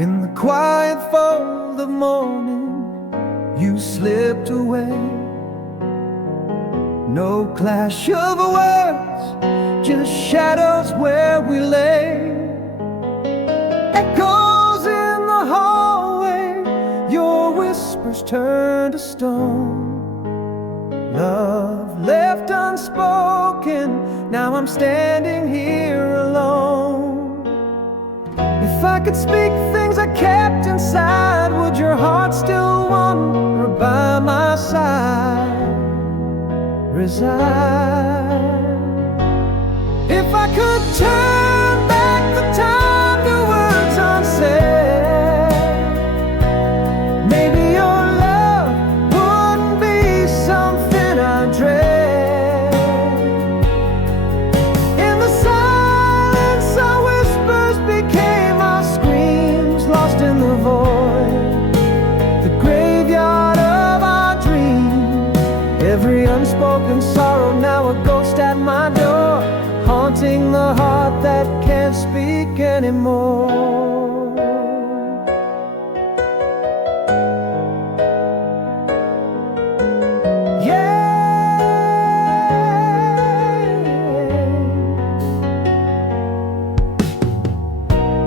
In the quiet fold of morning, you slipped away. No clash of words, just shadows where we lay. Echoes in the hallway, your whispers turned to stone. Love left unspoken, now I'm standing here alone. If I could speak things I kept inside, would your heart still wander by my side? Reside. If I could turn back the time to words unsaid, maybe your love wouldn't be something I dread. In the silence, our whispers became our screams, lost in the void, the graveyard of our dreams. Every unspoken sorrow, now a ghost at my door, haunting the heart that can't speak anymore. Yeah,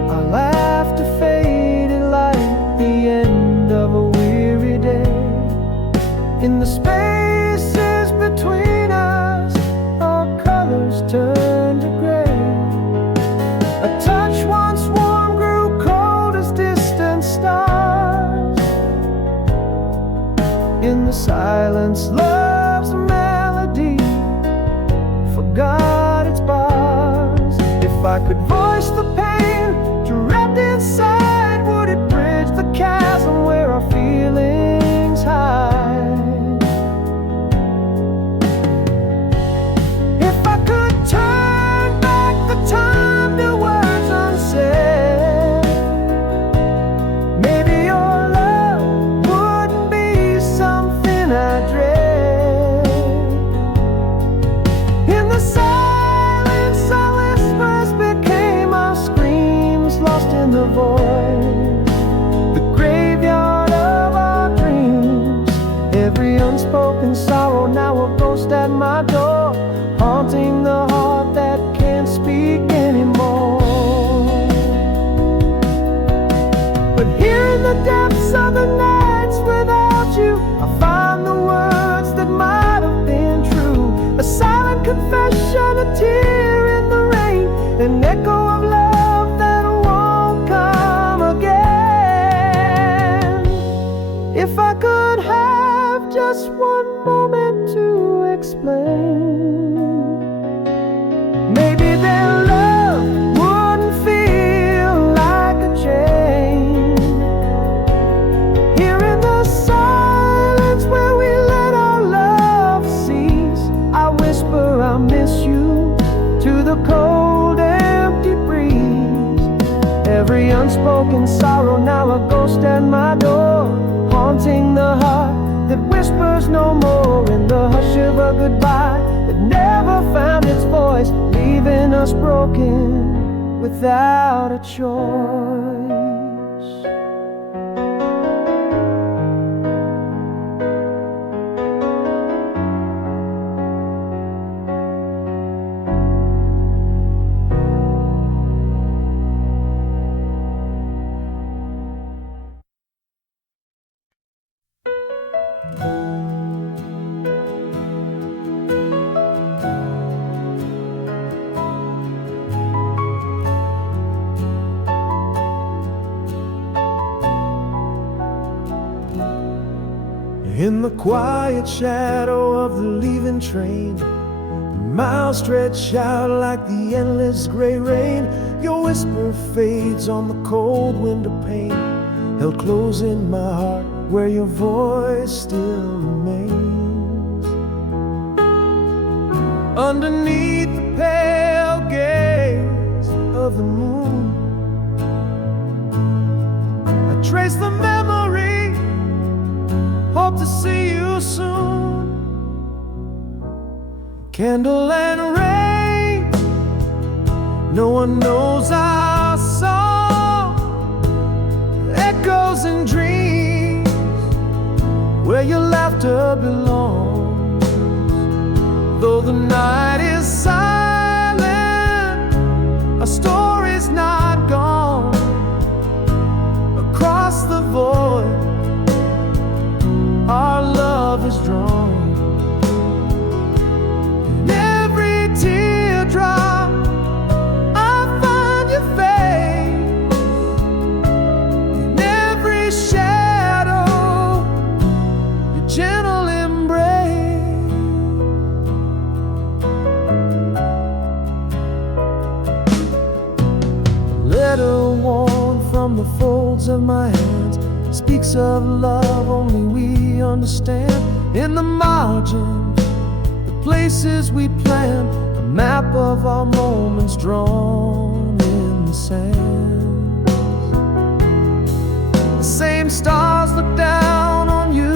our laughter faded like the end of a weary day. In the spaces between us, our colors turned to gray. A touch once warm grew cold as distant stars. In the silence, love's melody forgot its bars. If I could voice the pain trapped inside, would it bridge the chasm where our feelings hide? If I could turn back the time to words unsaid, maybe your love wouldn't be something I dread. In the silence, our whispers became our screams, lost in the void, the graveyard of our dreams. Every unspoken sorrow, now a ghost at my door, haunting the heart that can't speak anymore. But here in the depths of the nights without you, I find the words that might have been true. A silent confession, a tear in the rain, an echo of love that won't come again. If I could have just one moment to explain, maybe their love wouldn't feel like a chain. Here in the silence where we let our love cease, I whisper I miss you to the cold empty breeze. Every unspoken sorrow, now a ghost at my door, haunting the heart that whispers no more. In the hush of a goodbye that never found its voice, leaving us broken without a choice. In the quiet shadow of the leaving train, miles stretch out like the endless gray rain. Your whisper fades on the cold window pane, held close in my heart where your voice still remains. Underneath the pale gaze of the moon, I trace the memory, hope to see you soon. Candle and rain, no one knows our song. where your laughter belongs. Though the night is silent, our story's not gone. Across the void, our love is drawn. In every teardrop, I find your face. In every shadow, your gentle embrace. A letter worn from the folds of my hands speaks of love only we understand. In the margin, the places we planned, a map of our moments drawn in the sand. The same stars look down on you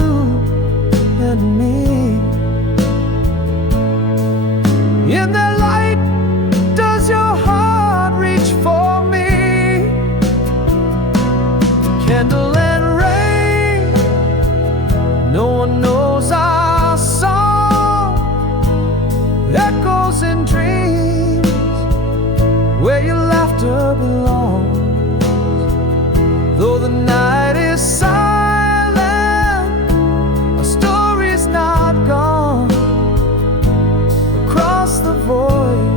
and me. In their light, does your heart reach for me? Candle and rain, no one knows our song. Echoes in dreams, where your laughter belongs. Though the night is silent, our story's not gone. Across the void,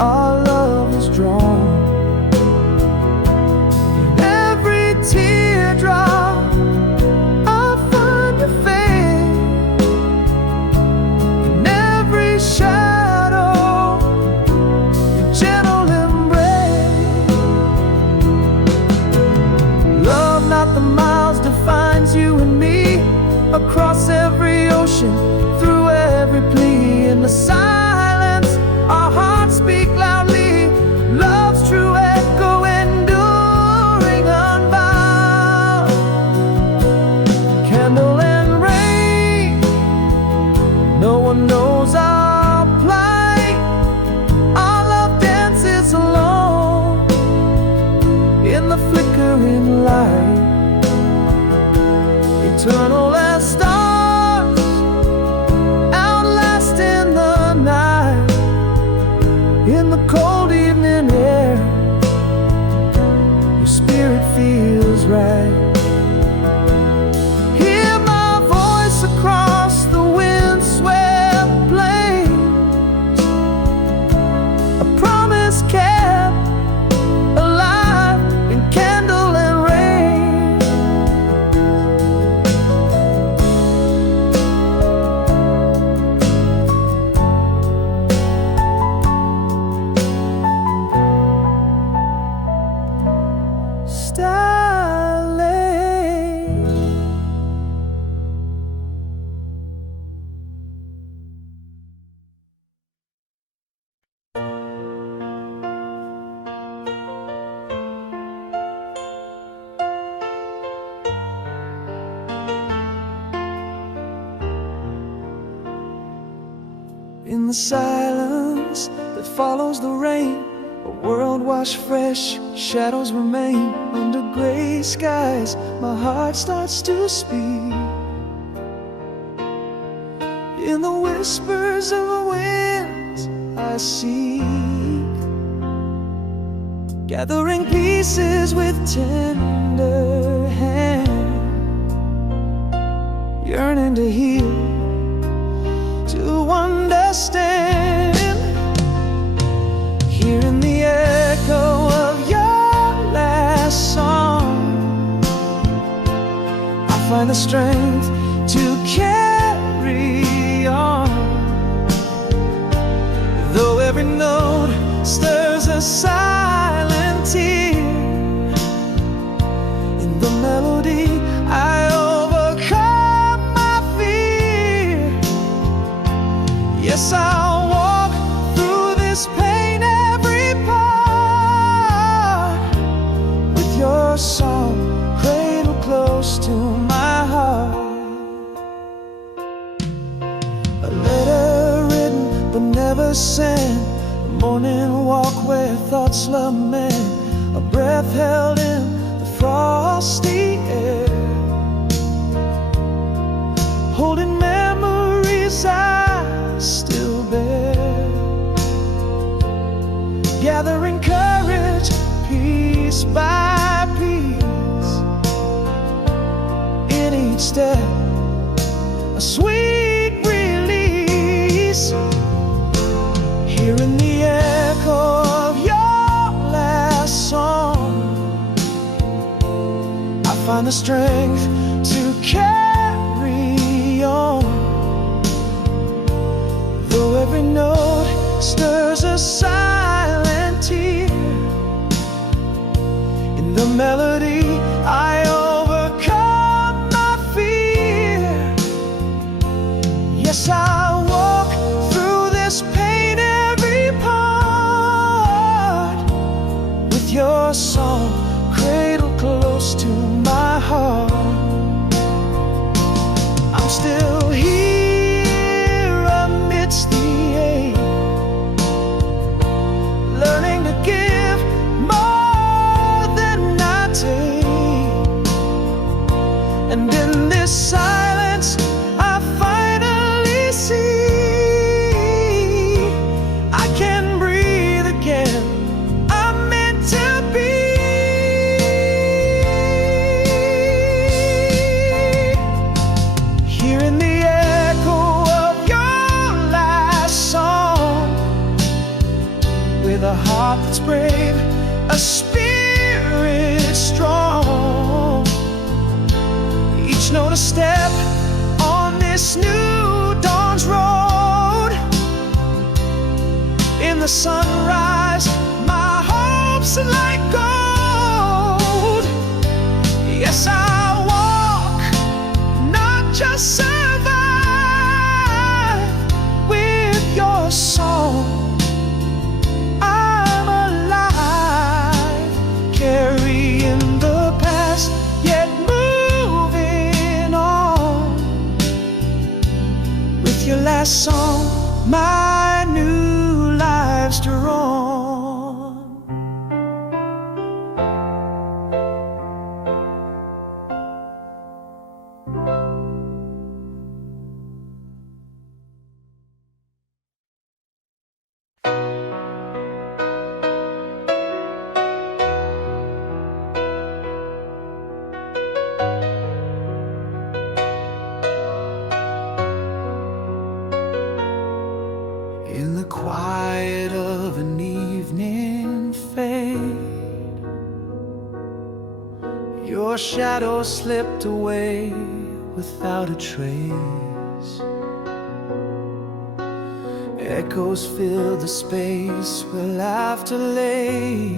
our love is drawn. In every teardrop, I find your face. In every shadow, your gentle embrace. Love, not the miles, defines you and me. Across every ocean, through every plea. In the silence, our hearts speak loudly. Love's true echo, enduring unbound. Candle and rain, no one knows our plight. Our love dances alone in the flickering light. Eternal as stars, outlasting the night. In the cold evening air, your spirit feels right. Hear my voice across the wind-swept plains, a promise kept alive in candle and rain. Starlight. In the silence that follows the rain, a world washed fresh, shadows remain. Under gray skies, my heart starts to speak. In the whispers of the winds, I seek, gathering pieces with tender hand, yearning to heal, to understand. Hearing the echo of your last song, I find the strength to carry on. Though every note stirs a silent tear, in the melody I overcome my fear. Yes, I'll walk through this pain, every part, with your song cradled close to my heart. A letter written but never sent, a morning walk where thoughts lament, a breath held in the frosty air. step, a sweet release. Hearing the echo of your last song, I find the strength to carry on. Though every note stirs a silent tear, in the melody I overcome my fear. Yes, I walk through this pain every part, with your song cradled close to my heart. I'm still here amidst the ache, learning to give more than I take. And in this silence I finally see I can breathe again. I'm meant to be. Hearing the echo of your last song, with a heart that's brave, a spirit strong, each note a step on this new dawn's road. In the sunrise, my hopes are like gold. Yes, I walk, not just survive, with your song I'm alive, carrying the past, yet moving on. With your last song, my new life's drawn. In the quiet of an evening fade, your shadow slipped away without a trace. Echoes filled the space where laughter lay,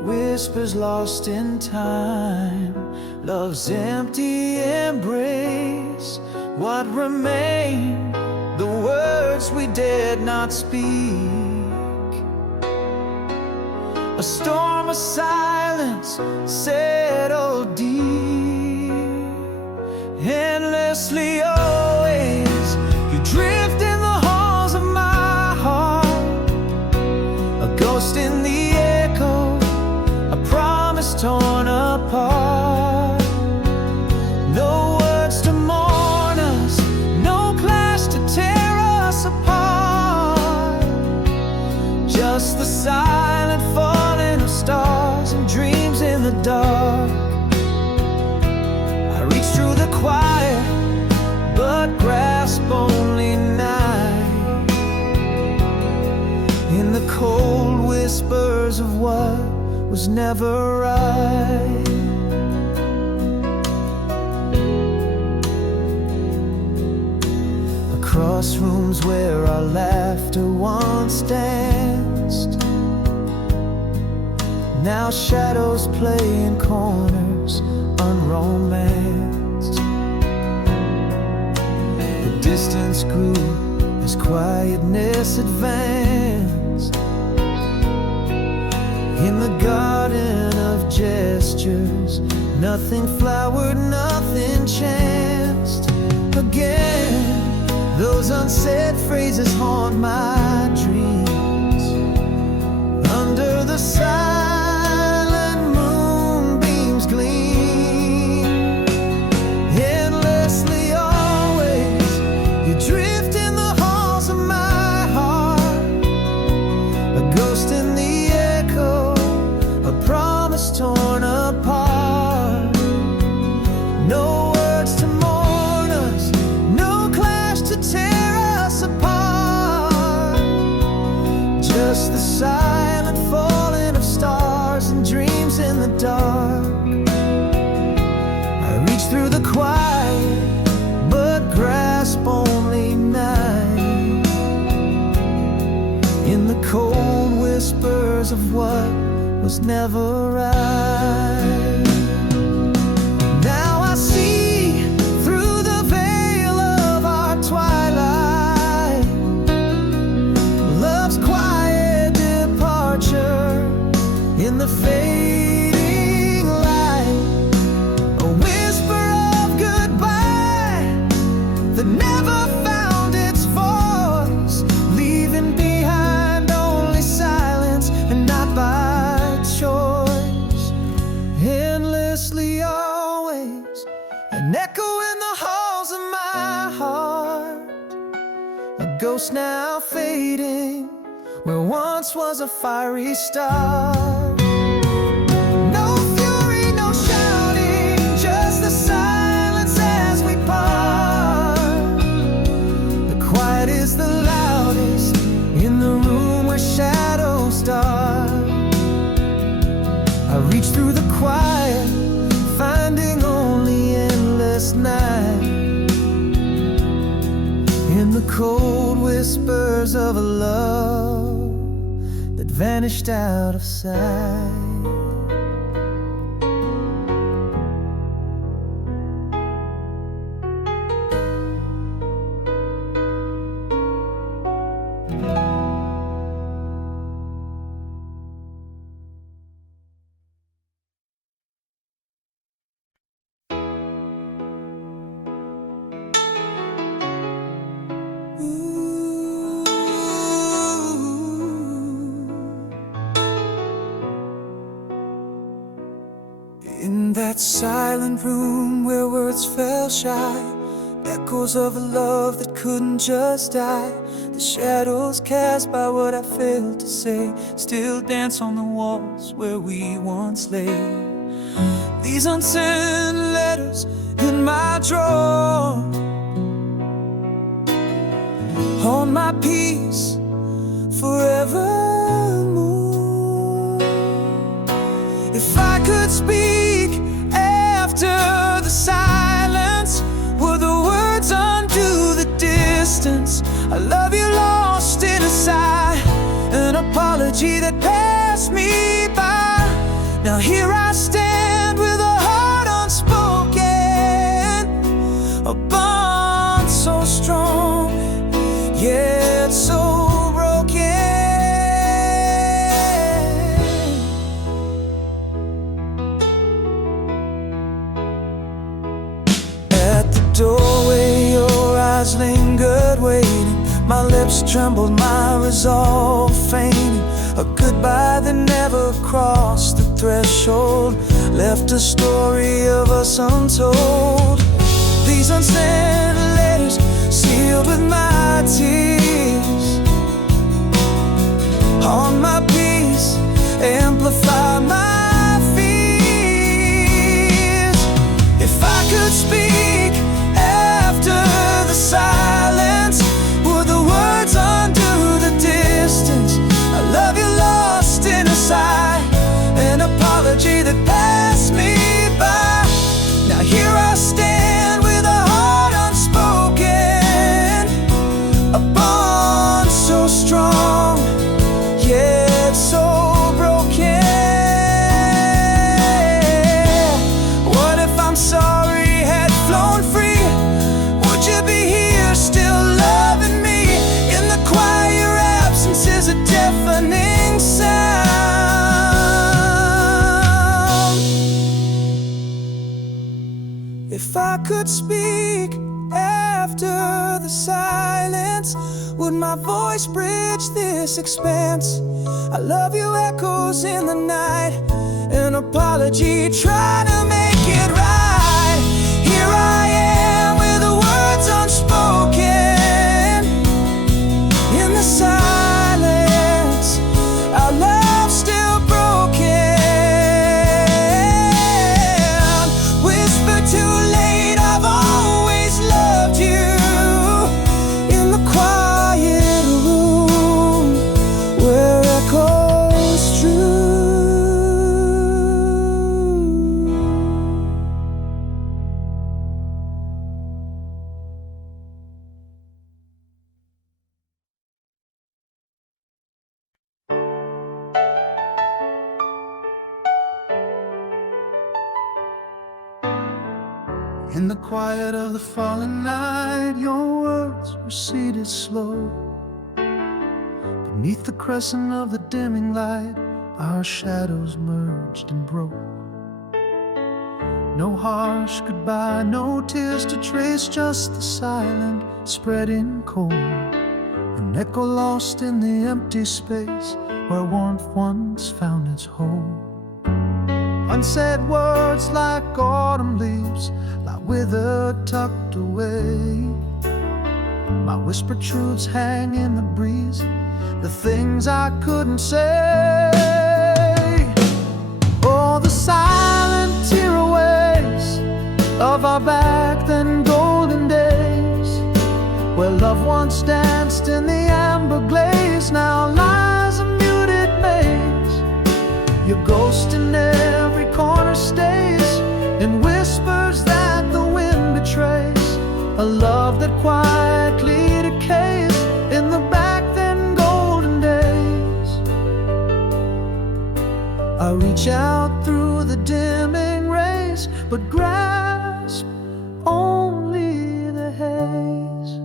whispers lost in time, love's empty embrace. What remained? The words we dared not speak. A storm of silence settled deep. Endlessly always, you drift in the halls of my heart, a ghost in the echo, a promise torn apart. No words to mourn us, no clash to tear us apart, just the silent falling of stars and dreams in the dark. I reach through the quiet, but grasp only night, in the cold whispers of what was never right. Across rooms where our laughter once danced, now shadows play in corners unromanced. The distance grew as quietness advanced. In the garden of gestures, nothing flowered, nothing chanced. Again, those unsaid phrases haunt my dreams. Under the silent moonbeams gleam. Endlessly always, you drift in the halls of my heart, a ghost in the echo, a promise torn apart. of what was never right. Now I see through the veil of our twilight, love's quiet departure in the fading light, a whisper of goodbye that never found its voice, leaving behind only silence and not by choice. Endlessly always, an echo in the halls of my heart, a ghost now fading where once was a fiery star. No fury, no shouting, just the silence as we part. The quiet is the loudest in the room where shadows dark. I reach through the quiet, finding only endless night in the cold whispers of a love that vanished out of sight. In that silent room where words fell shy, echoes of a love that couldn't just die, the shadows cast by what I failed to say still dance on the walls where we once lay. These unsent letters in my drawer, hold my peace forevermore. If I could speak after the silence, would the words undo the distance? I love you lost in a sigh, an apology that passed me by. Now here I stand with a heart unspoken, a bond so strong, yet so broken. At the doorway, your eyes lingered waiting. My lips trembled, my resolve fainting. A goodbye that never crossed the threshold, left a story of us untold. These unsent letters sealed with my tears, on my peace, amplify my fears. If I could speak after the silence, would the words undo the distance? I love you lost in a sigh, an apology that passed me by. Now here I stand with a heart unspoken, a bond so strong, yet so broken. What if I'm sorry had flown free? Would you be here still loving me? In the quiet, your absence is a deafening sound. If I could speak after the silence, would my voice bridge this expanse? I love you echoes in the night, an apology trying to make it right. Here I am with the words unspoken, in the silence, our love still broken. Whisper too late, I've always loved you, in the quiet room where echoes true. In the quiet of the falling night, your words receded slow. Beneath the crescent of the dimming light, our shadows merged and broke. No harsh goodbye, no tears to trace, just the silent spreading cold. An echo lost in the empty space where warmth once found its hold. Unsaid words like autumn leaves lie withered, tucked away. My whispered truths hang in the breeze, the things I couldn't say. Oh, the silent tearaways of our back then golden days, where love once danced in the amber glaze, now lies a muted maze. Your ghost in every corner stays, in whispers that the wind betrays, a love that quietly decays in the back then golden days. I reach out through the dimming rays, but grasp only the haze.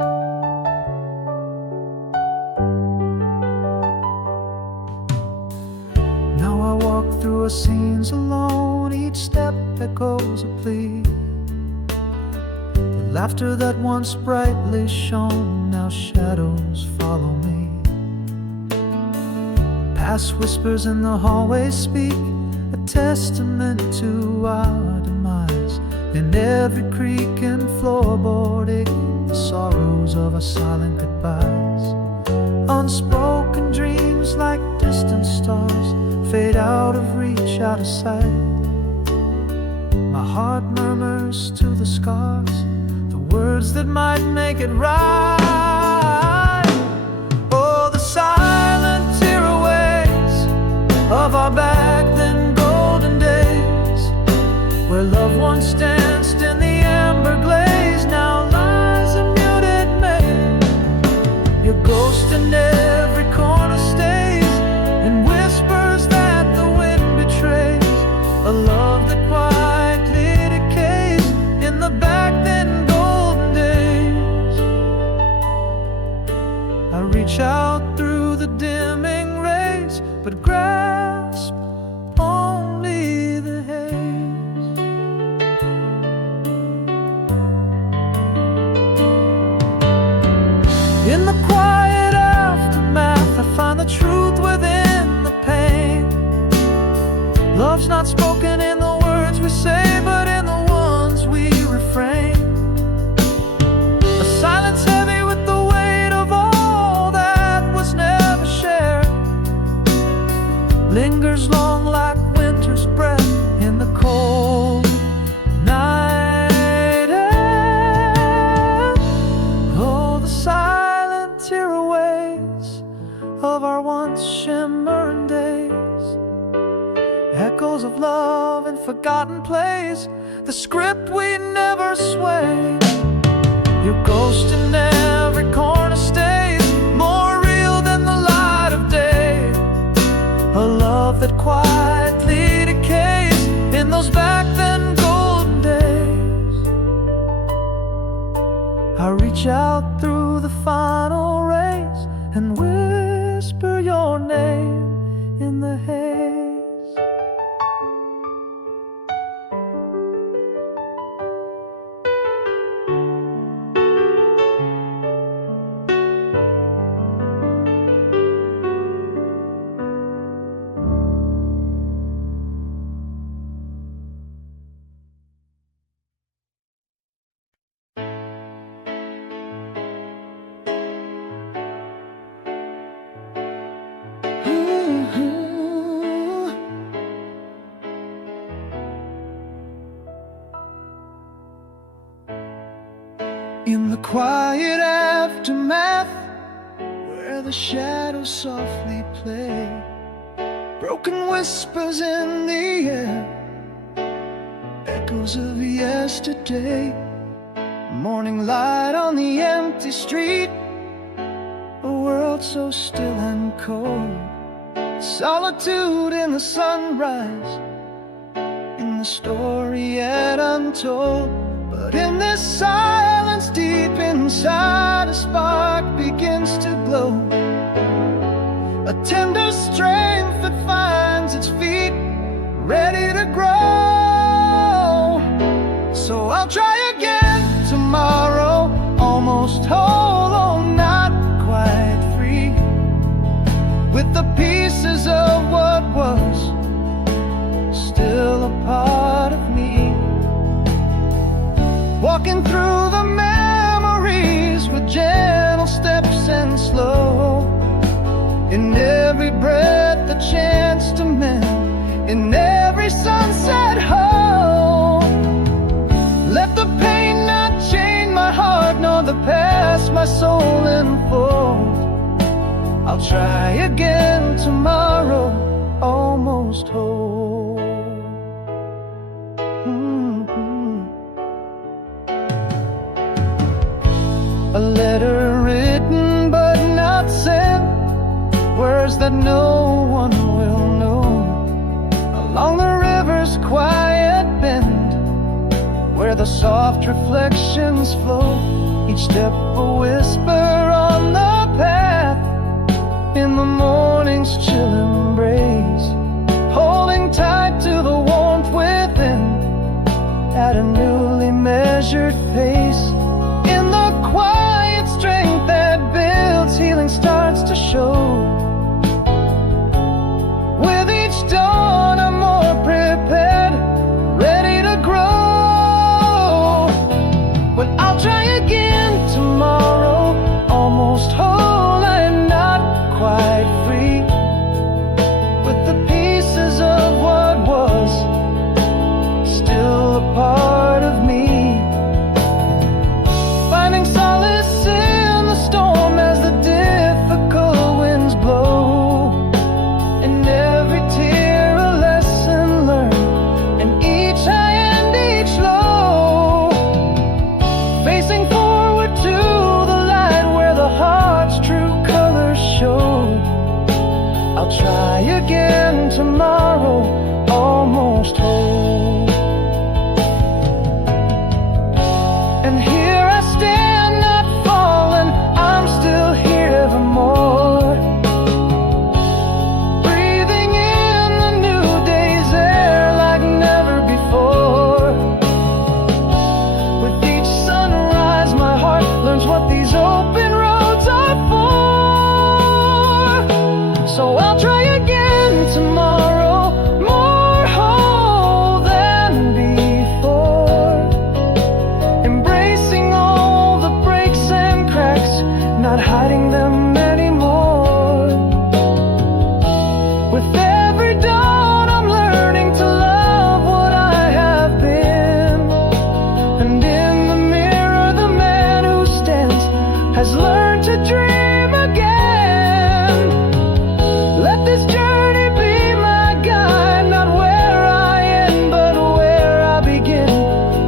Now I walk through scenes alone, each step echoes a plea. The laughter that once brightly shone, now shadows follow me. Past whispers in the hallways speak, a testament to our demise. In every creak and floorboard ache, the sorrows of our silent goodbyes. Unspoken dreams like distant stars fade out of reach, out of sight. My heart murmurs to the scars, the words that might make it right. Oh, the silent tearaways of our back then golden days, where love once danced in the amber glaze, now lies a muted maze. Your ghost in every corner stays, in whispers that the wind betrays, a love that quietly decays in the back then golden days. I reach out through the dimming rays, but grasp only the haze. In the quiet aftermath, I find the truth within the pain. Love's not spoken in the words we say, but in the ones we refrain. A silence heavy with the weight of all that was never shared, lingers long like winter's breath in the cold night air. Oh, the silent tearaways of our once shimmering days, echoes of love in forgotten plays, the script we never swayed. Your ghost in every corner stays, more real than the light of day, a love that quietly decays in those back then golden days. I reach out through the final rays and whisper your name in the haze. In the quiet aftermath, where the shadows softly play, broken whispers in the air, echoes of yesterday. Morning light on the empty street, a world so still and cold. Solitude in the sunrise, in the story yet untold. But in this silence, deep inside, a spark begins to glow, a tender strength that finds its feet, ready to grow. So I'll try again tomorrow, almost whole, oh, not quite free, with the pieces of what was still a part of me. Walking through the memories with gentle steps and slow, in every breath a chance to mend, in every sunset hope. Let the pain not chain my heart, nor the past my soul enfold. I'll try again tomorrow, almost whole. A letter written but not sent, words that no one will know, along the river's quiet bend, where the soft reflections flow, each step a whisper on the path, in the morning's chill embrace, holding tight to the warmth within, at a newly measured pace. In the quiet strength that builds, healing starts to show. With each dawn I'm more prepared, ready to grow. But I'll try again tomorrow, almost whole and not quite free, with the pieces of what was still a part of me. Finding solace in the storm as the difficult winds blow, in every tear a lesson learned, in each high and each low. Facing forward to the light where the heart's true colors show. I'll try again tomorrow, almost whole. And here I stand, not fallen, I'm still here evermore, breathing in the new day's air like never before. With each sunrise my heart learns what these open roads are for. So I'll try again tomorrow, more whole than before, embracing all the breaks and cracks, not hiding them anymore. With every dawn I'm learning to love what I have been, and in the mirror the man who stands has learned to dream again. Let this journey be my guide, not where I end but where I begin.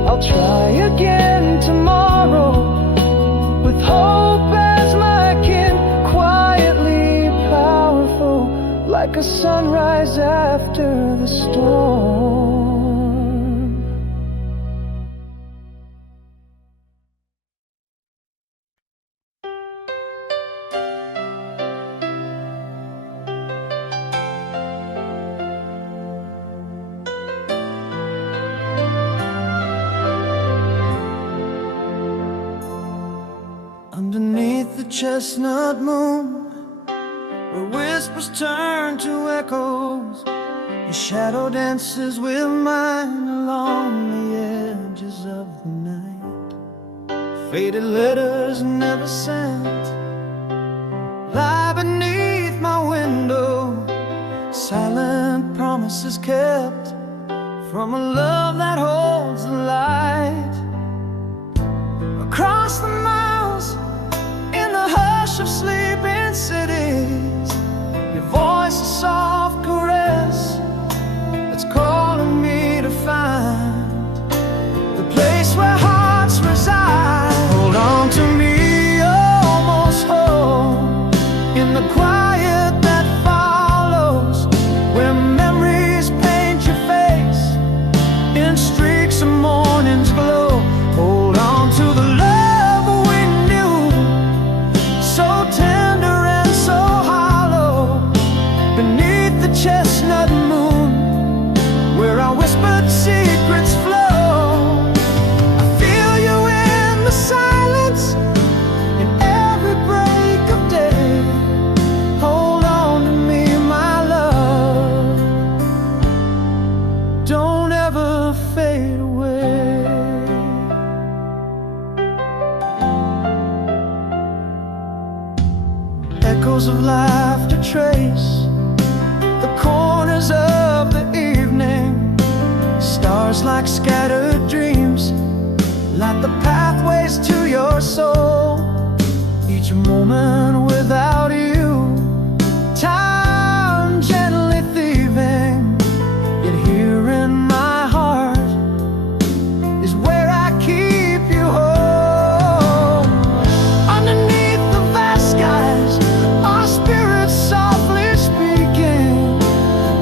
I'll try again tomorrow, with hope as my kin, quietly powerful, like a sunrise after the storm. Underneath the chestnut moon, where whispers turn to echoes, your shadow dances with mine along the edges of the night. Faded letters never sent lie beneath my window, silent promises kept from a love that holds the light. Across the miles, in the hush of sleeping cities, your voice a soft caress that's calling me to find the place where hearts reside. Hold on to me, almost home, in the quiet that follows, where memories paint your face in streaks of morning's glow. Oh, Stars like scattered dreams, light the pathways to your soul. Each moment without you, time gently thieving. Yet here in my heart is where I keep you home. Underneath the vast skies, our spirits softly speaking.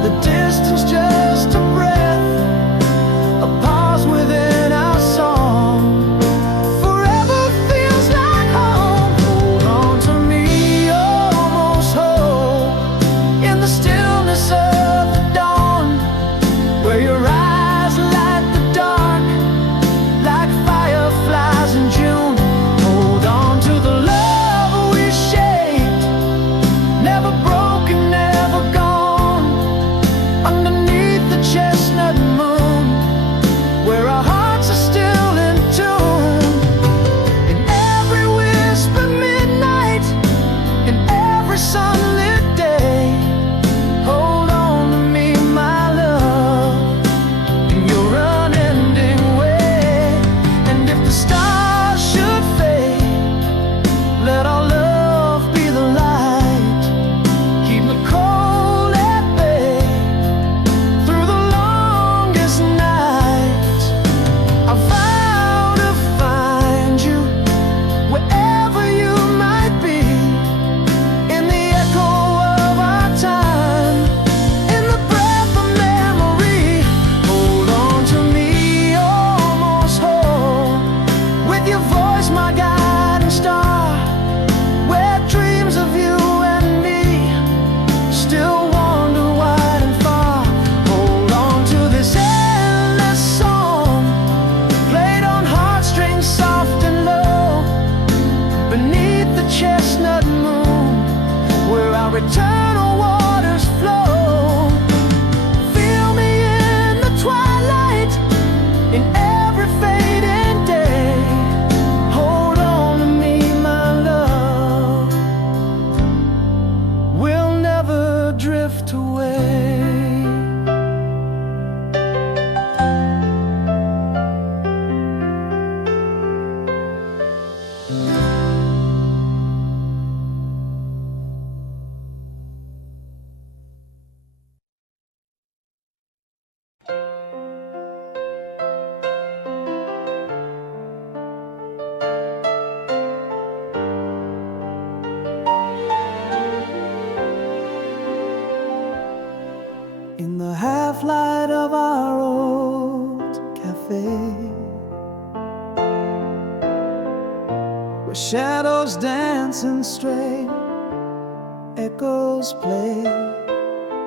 The distance just a breath, a pause within our song. Forever feels like home. Hold on to me, almost whole, in the stillness of the dawn, where your eyes light the dark like fireflies in June. Hold on to the love we shaped, never broken, never gone. Underneath the chestnut moon, where our hearts are still in tune. In every whispered midnight, in every sunlit day, hold on to me, my love, in your unending way. And if the stars should fade, let our love be the light. Keep the cold at bay through the longest night. I vow to find you wherever you might be, in the echo of our time, in the breath of memory. Hold on to me, almost whole, with your voice my guiding star, where dreams of you and me still wander wide and far. Hold on to this endless song, played on heartstrings soft and low, beneath the chestnut moon, where our eternal waters flow. Feel me in the twilight, in every fading day. Hold on to me, my love, we'll never drift away. In the half-light of our old cafe, where shadows dance and stray, echoes play,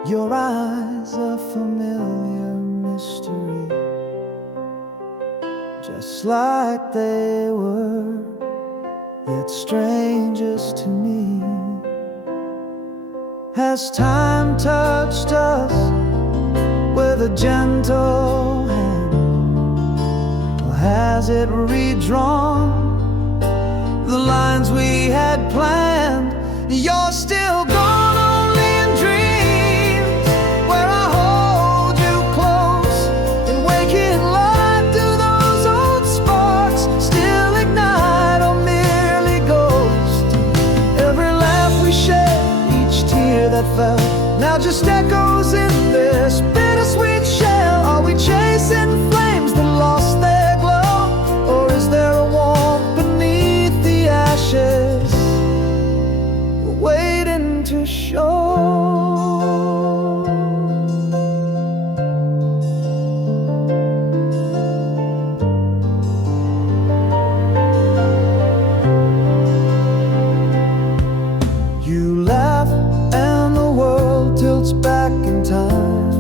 your eyes a familiar mystery, just like they were, yet strangers to me. Has time touched us with a gentle hand, or has it redrawn the lines we had planned? You're still gone only in dreams, where I hold you close in waking life. Do those old sparks still ignite, or merely ghost? Every laugh we shared, each tear that fell, now just echoes in this bittersweet shell. Are we chasing flames that lost their glow, or is there a warmth beneath the ashes waiting to show? You laugh and the world tilts back in time,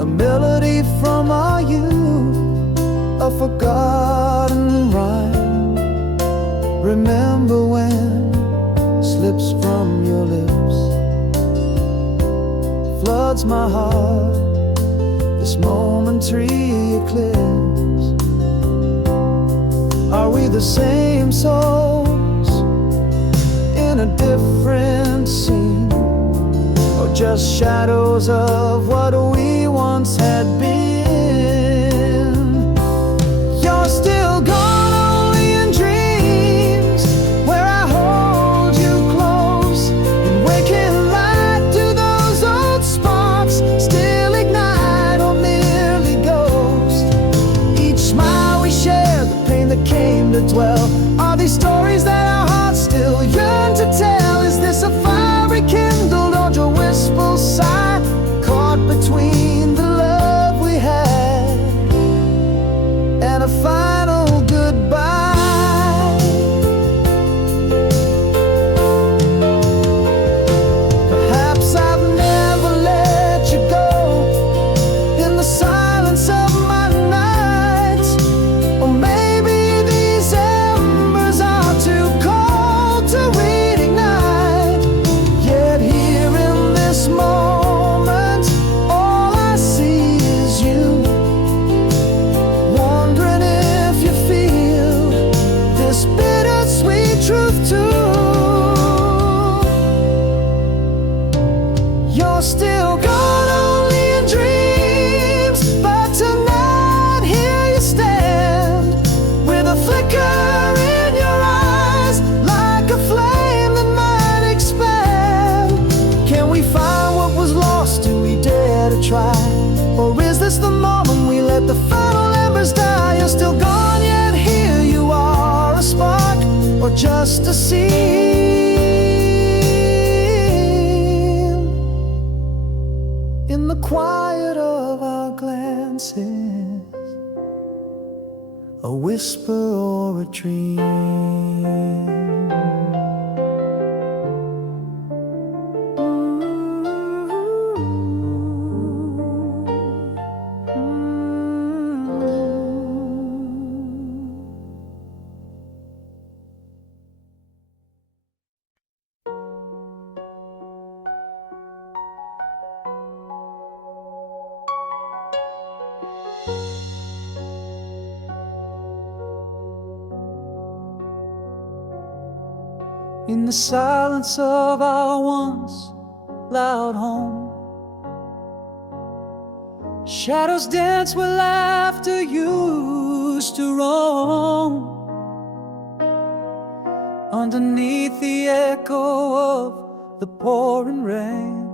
a melody from our youth, a forgotten rhyme. Remember when slips from your lips, floods my heart, this momentary eclipse. Are we the same souls in a different scene, or just shadows of what we once once had been. You're still gone only in dreams, where I hold you close and waking light to those old sparks still ignite or merely ghost. Each smile we share, the pain that came to dwell, are these stories that our hearts still yearn to tell. Is this a fire rekindled or just wistful sigh, caught between the love we had and a final goodbye? Perhaps I've never let you go in the silence of my nights, or maybe these embers are too cold to reignite. Yet here in this moment, all I see is you, wondering if you feel this bittersweet truth too. You're still gone only in dreams, but tonight here you stand, with a flicker in your eyes, like a flame that might expand. Can we find what was lost? Do we dare to try? Or is this the moment we let the final embers die? You're still gone, yet here you are, a spark or just a scene in the quiet of our glances, a whisper or a dream. In the silence of our once loud home, shadows dance where laughter used to roam. Underneath the echo of the pouring rain,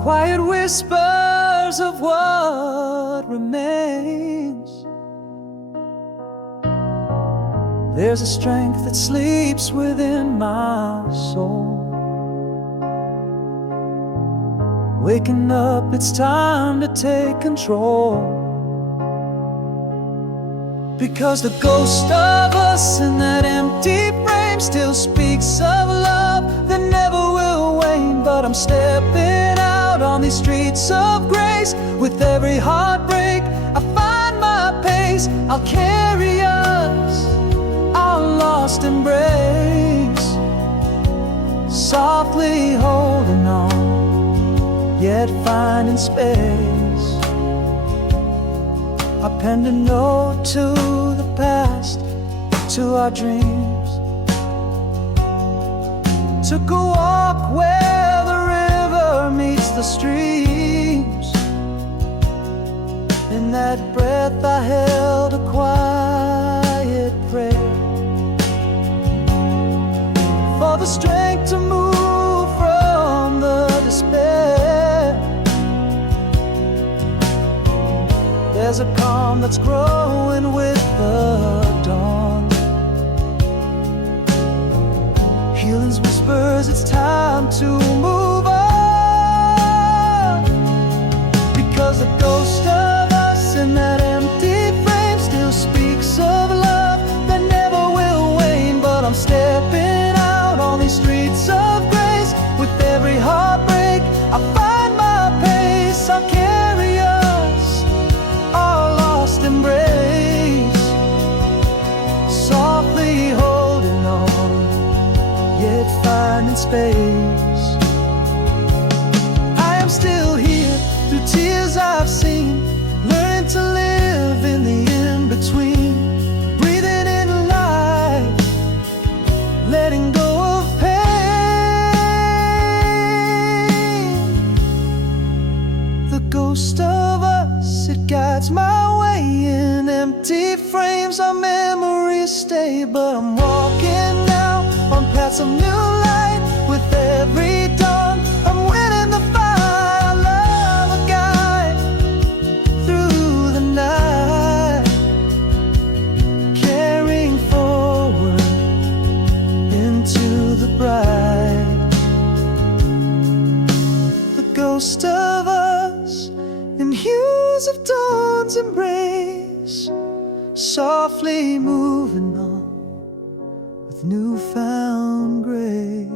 quiet whispers of what remains. There's a strength that sleeps within my soul. Waking up, it's time to take control. Because the ghost of us in that empty frame still speaks of love that never will wane. But I'm stepping out on these streets of grace. With every heartbreak, I find my pace. I'll carry us, our lost embrace, softly holding on, yet finding space. I penned a note to the past, to our dreams. Took a walk where the river meets the streams. In that breath I held a quiet prayer for the strength to move from the despair. There's a calm that's growing with the dawn. Healing's whispers, it's time to move on. Because the ghost of us in that empty frame still speaks of love that never will wane. But I'm stepping out on these streets of grace. With every heartbreak, I find my pace. I'll carry us, our lost embrace, softly holding on, yet finding space. ghost of us, it guides my way. In empty frames our memories stay. But I'm walking now on paths of new light. With every dawn I'm winning the fight. I love a guide through the night, carrying forward into the bright. The ghost of us in hues of dawn's embrace, softly moving on with newfound grace.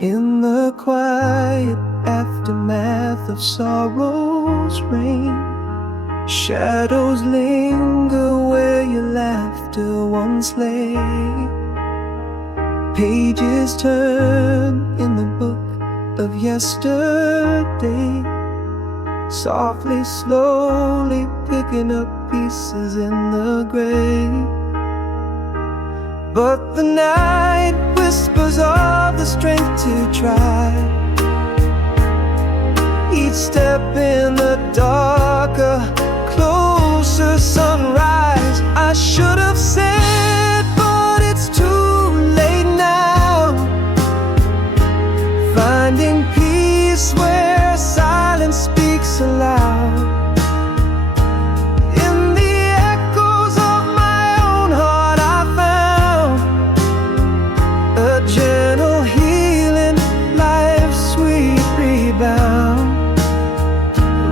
In the quiet aftermath of sorrow's reign, shadows linger where your laughter once lay. Pages turn in the book of yesterday, softly, slowly picking up pieces in the gray. But the night whispers of the strength to try. Each step in the darker, closer sunrise. I should have said, but it's too late now. Finding peace where silence speaks aloud. In the echoes of my own heart I found a gentle healing, life's sweet rebound.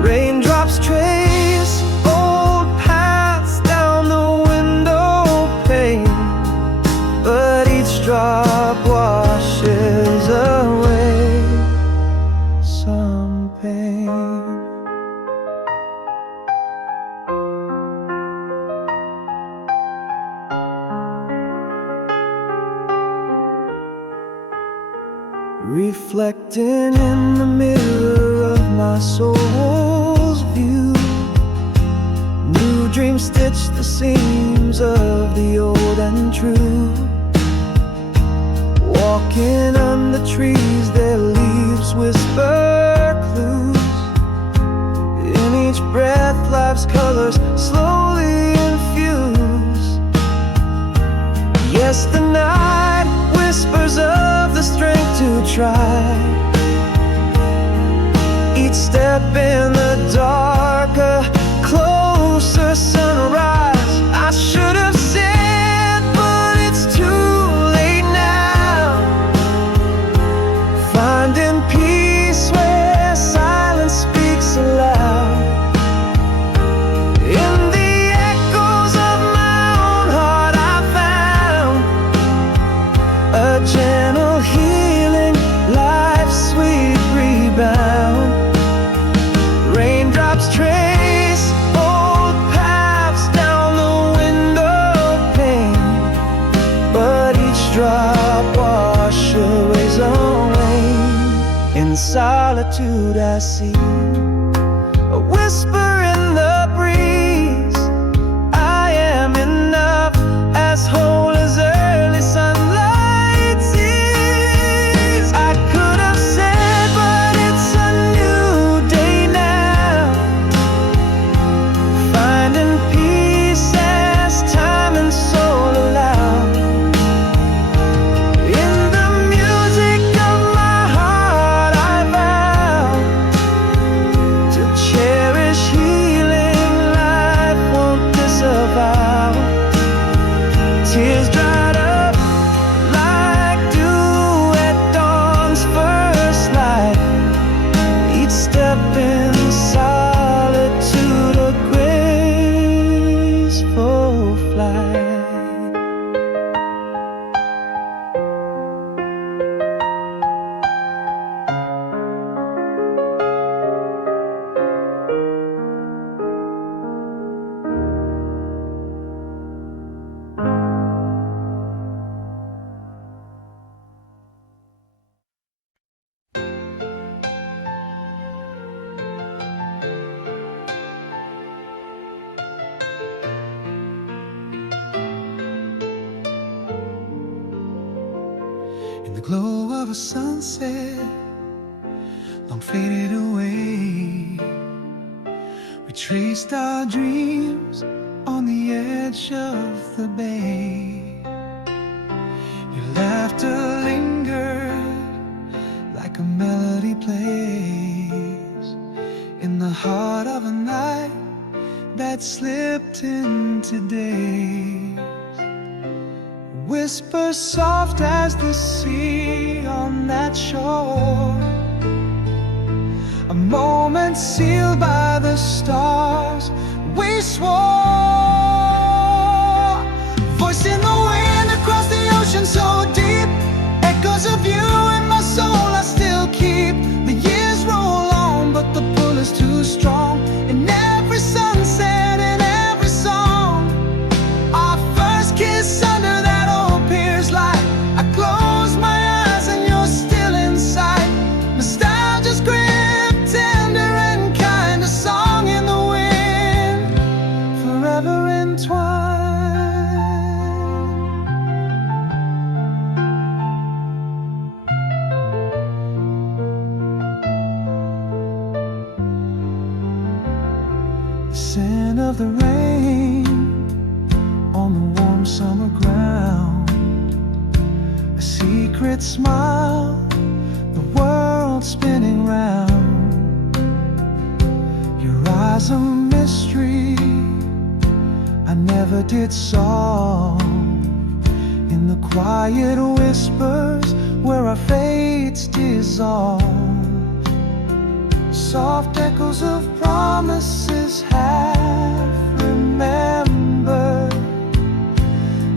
Raindrops trace old paths down the window pane, but each drop washes away some pain. Reflecting in the mirror of my soul's view, new dreams stitch the seams of the old and true. Walking under trees, their leaves whisper clues. In each breath, life's colors slowly infuse. Yes, the night whispers of the strength to try. Each step in the darker, closer sunrise. I should have said, but it's too late now. Finding peace where silence speaks aloud. In the echoes of my own heart I found a gentle healing, life's sweet rebound. Raindrops trace old paths down the window pane, but each drop washes away. In solitude I see a whisper in the breeze. I am enough, as whole as early sunlight sees. I could have said, but it's a new day now. Finding peace as time and soul allow. In the music of my heart I vow to cherish in the glow of a sunset long faded away. We traced our dreams on the edge of the bay. Your laughter lingered like a melody plays in the heart of a night that slipped into days. Whisper soft as the sea on that shore, a moment sealed by the stars we swore. Voice in the wind across the ocean so deep, echoes of you in my soul I still keep. The years roll on but the pull is too strong. In every sunset, in every song, our first kiss under that old pier's light. I close my eyes and you're still inside. Nostalgia's grip, tender and kind, a song in the wind, forever entwined. The scent of the rain on the warm summer ground, a secret smile, the world spinning round. Your eyes a mystery I never did solve, in the quiet whispers where our fates dissolve. Soft echoes of promises half remembered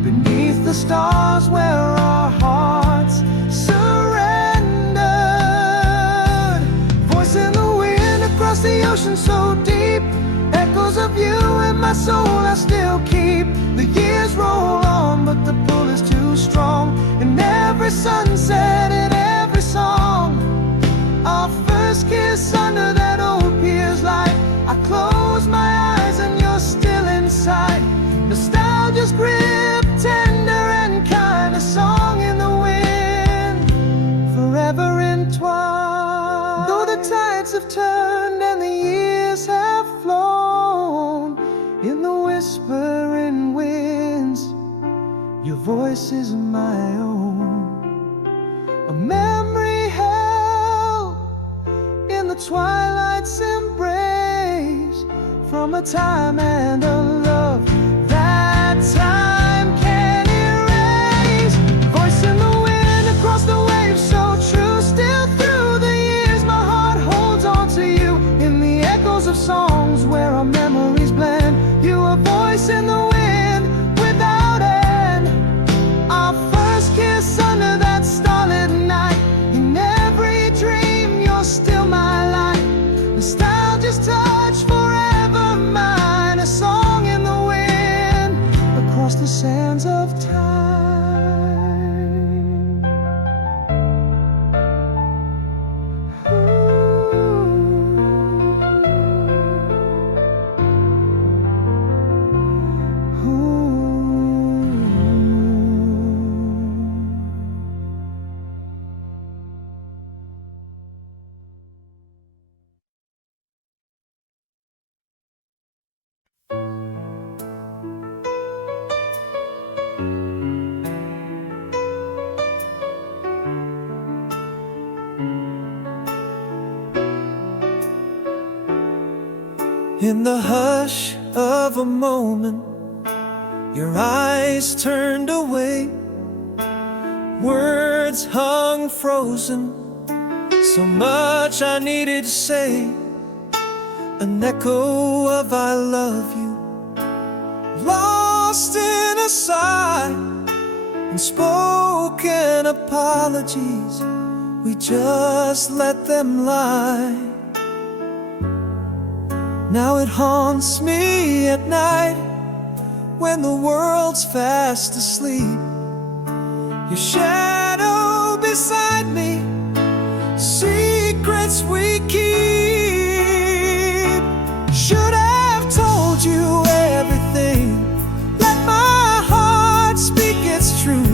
beneath the stars where our hearts surrendered. Voice in the wind across the ocean so deep, echoes of you in my soul I still keep. The years roll on but the pull is too strong. In every sunset, in every song, our first kiss under that old pier's light. I close my eyes and you're still inside. Nostalgia's grip, tender and kind, a song in the wind, forever entwined. Though the tides have turned and the years have flown, in the whispering winds, your voice is my own. A memory held in the twilight's embrace, from a time and a love that time can erase. Voice in the wind across the waves so true, still through the years my heart holds on to you. In the echoes of songs where our memories blend, you a voice in the wind without end. Our first kiss under that starlit night, in every dream you're still my light. Nostalgia's touch forever mine, a song in the wind across the sands of time. In the hush of a moment, your eyes turned away, words hung frozen, so much I needed to say. An echo of I love you, lost in a sigh, unspoken apologies, we just let them lie. Now it haunts me at night when the world's fast asleep. Your shadow beside me, secrets we keep. Should have told you everything, let my heart speak its truth.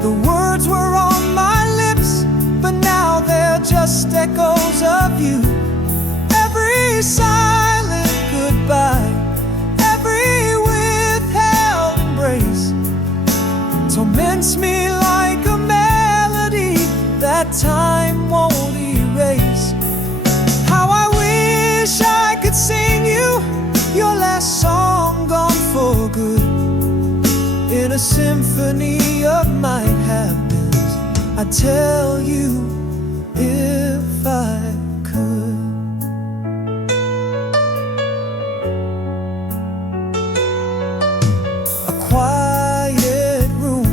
The words were just echoes of you. Every silent goodbye, every withheld embrace torments me like a melody that time won't erase. How I wish I could sing you your last song gone for good, in a symphony of might happens. I tell you, if I could. A quiet room,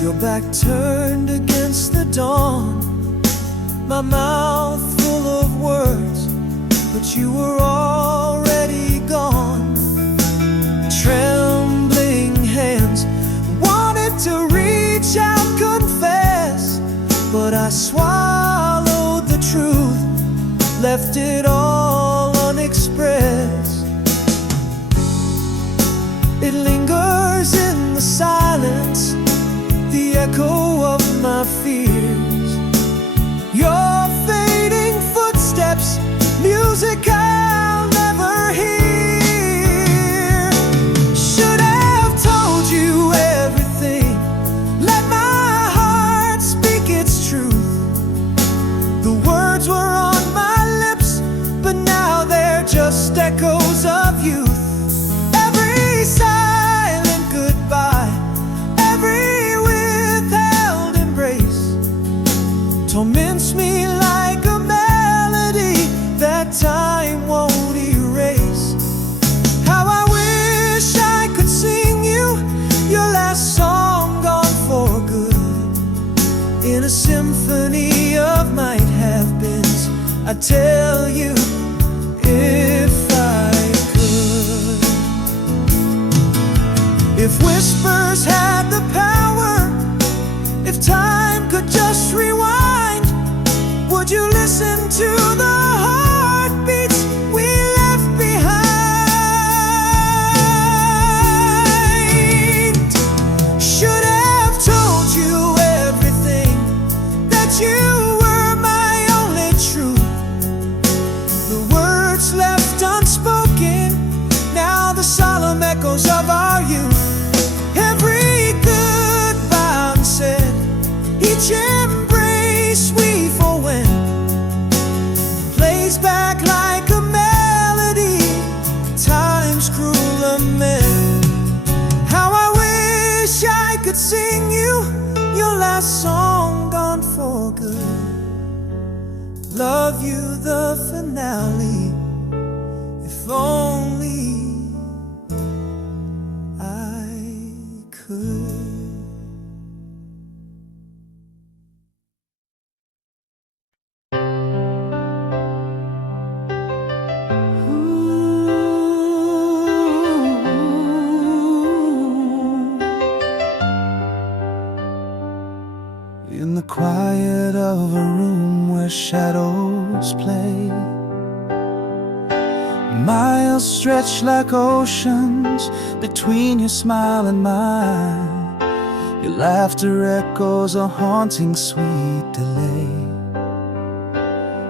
your back turned against the dawn, my mouth full of words, but you were already gone. Trembling hands wanted to reach out, confess, but I swallowed the truth, left it all unexpressed. It lingers in the silence, the echo of my fears. Your fading footsteps, music I'll never hear. Should have told you everything, let my heart speak its truth. The words were on my lips, but now they're just echoes of youth. Every silent goodbye, every withheld embrace torments me like a melody that time won't erase. How I wish I could sing you your last song gone for good, in a symphony of might have beens. I tell you, if I could. If whispers had the power, if time could just rewind, would you listen to the heartbeats we left behind? Should have told you everything, that you were my only truth. The words left unspoken, now the solemn echoes of our youth. Every goodbye unsaid, each embrace we forwent, plays back like a melody, time's cruel lament. How I wish I could sing you your last song gone for good, love you the finale, if only I could. In the quiet of a room where shadows play, miles stretch like oceans between your smile and mine. Your laughter echoes a haunting sweet delay.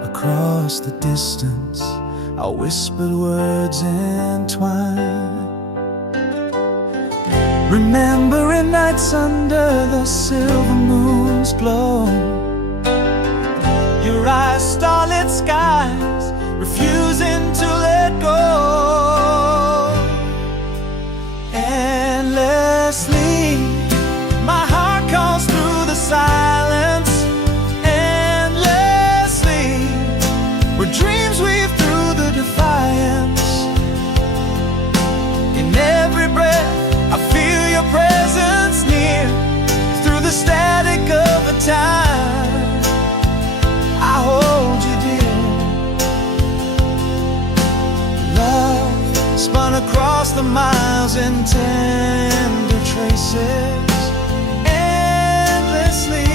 Across the distance, our whispered words entwine, remembering nights under the silver moon's glow. Your eyes, starlit skies, refusing to let go. Endlessly, my heart calls through the silence. Endlessly, where dreams weave through the defiance. In every breath, I feel your presence near, through the static of the time. I hold you dear. Love spun across the miles in tender traces. Endlessly,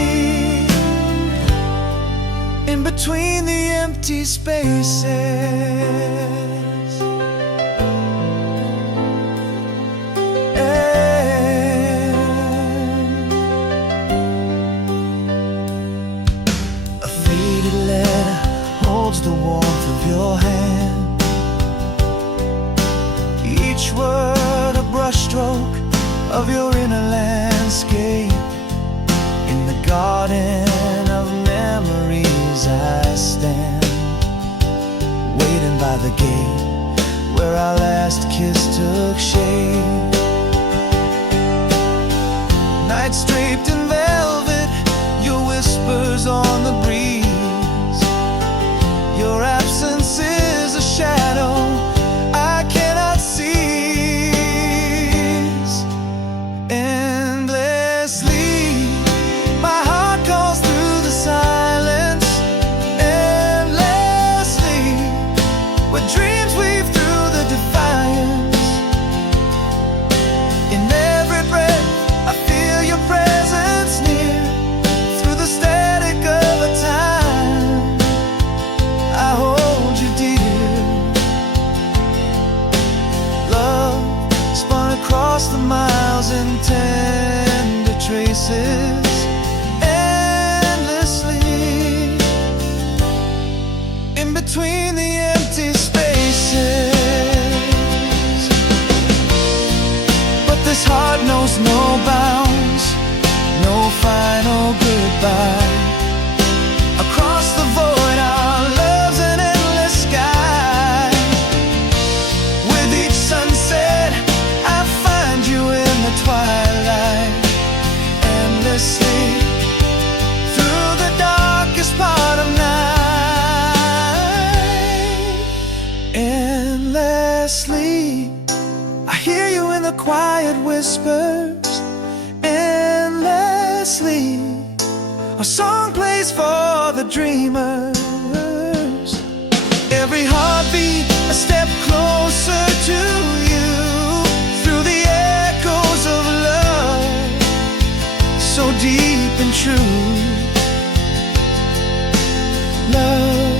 in between the empty spaces. A faded garden of memories I stand, waiting by the gate where our last kiss took shape. Nights draped in velvet, your whispers on the breeze. Your absence is a shadow I cannot seize. Endlessly, my heart calls through the silence. Endlessly, where dreams weave through the defiance. In every breath I feel your presence near, through the static of a time I hold you dear. Love spun across the miles in tender traces. Endlessly, in between the empty spaces. But this heart knows no bounds, no final goodbye. Across the void, our love's an endless sky. With each sunset, I find you in the twilight. Endlessly, through the darkest part of night. Endlessly, I hear you in the quiet whispers. Endlessly, a song plays for the dreamers. Every heartbeat a step closer to you, through the echoes of love, so deep and true. Love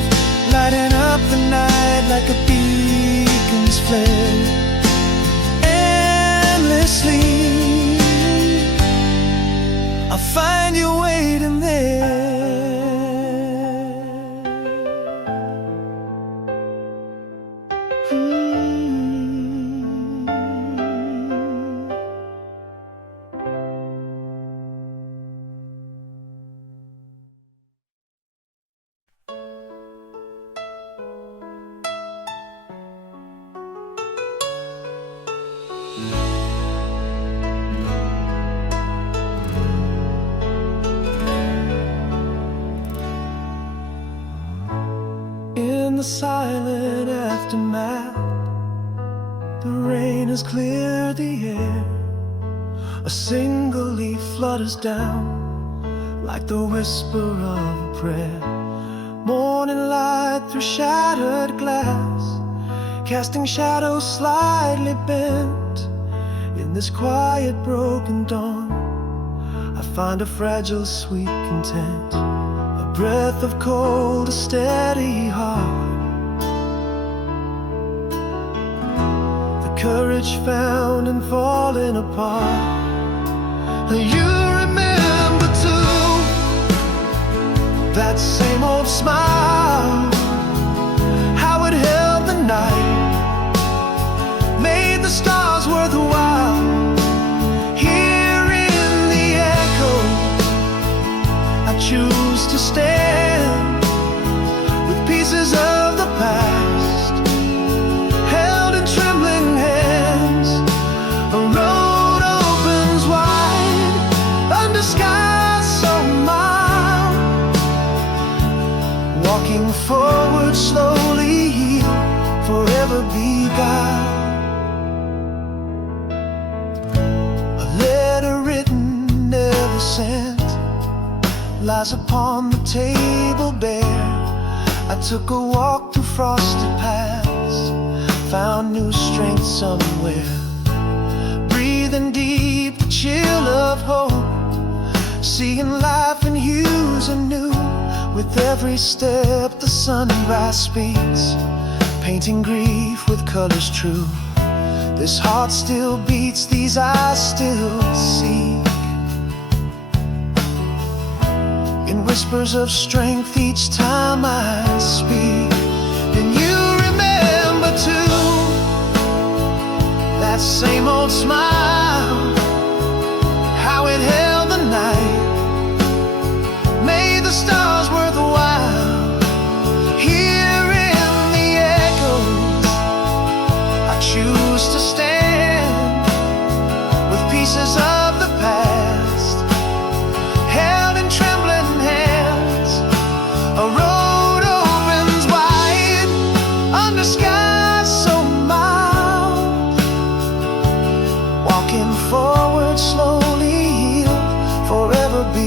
lighting up the night like a beacon's flare. Endlessly, I'll find you waiting there. In the silent aftermath, the rain has cleared the air. A single leaf flutters down like the whisper of a prayer. Morning light through shattered glass, casting shadows slightly bent. In this quiet broken dawn, I find a fragile sweet content, a breath of cold, a steady heart. Courage found in falling apart. You remember too that same old smile, how it held the night, made the stars worthwhile. Here in the echo, I choose to stand with pieces of the past held in trembling hands. A road opens wide under skies so mild, walking forward slowly, healed, forever beguiled. A letter written, never sent, lies upon the table bare. I took a walk through frosty paths, found new strength somewhere. Breathing deep the chill of hope, seeing life in hues anew. With every step the sunrise speaks, painting grief with colors true. This heart still beats, these eyes still seek. In whispers of strength each time I speak. And you remember too that same old smile, how it held the night,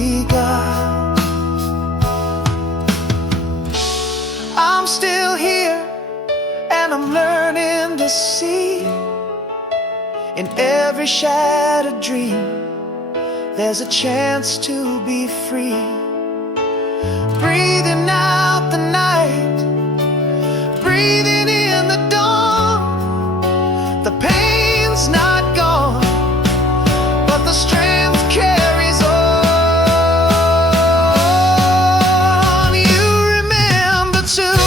begun. I'm still here, and I'm learning to see. In every shattered dream, there's a chance to be free. Breathing out the night, breathing in the dawn. The pain's not gone, but the strength carries on. You remember too,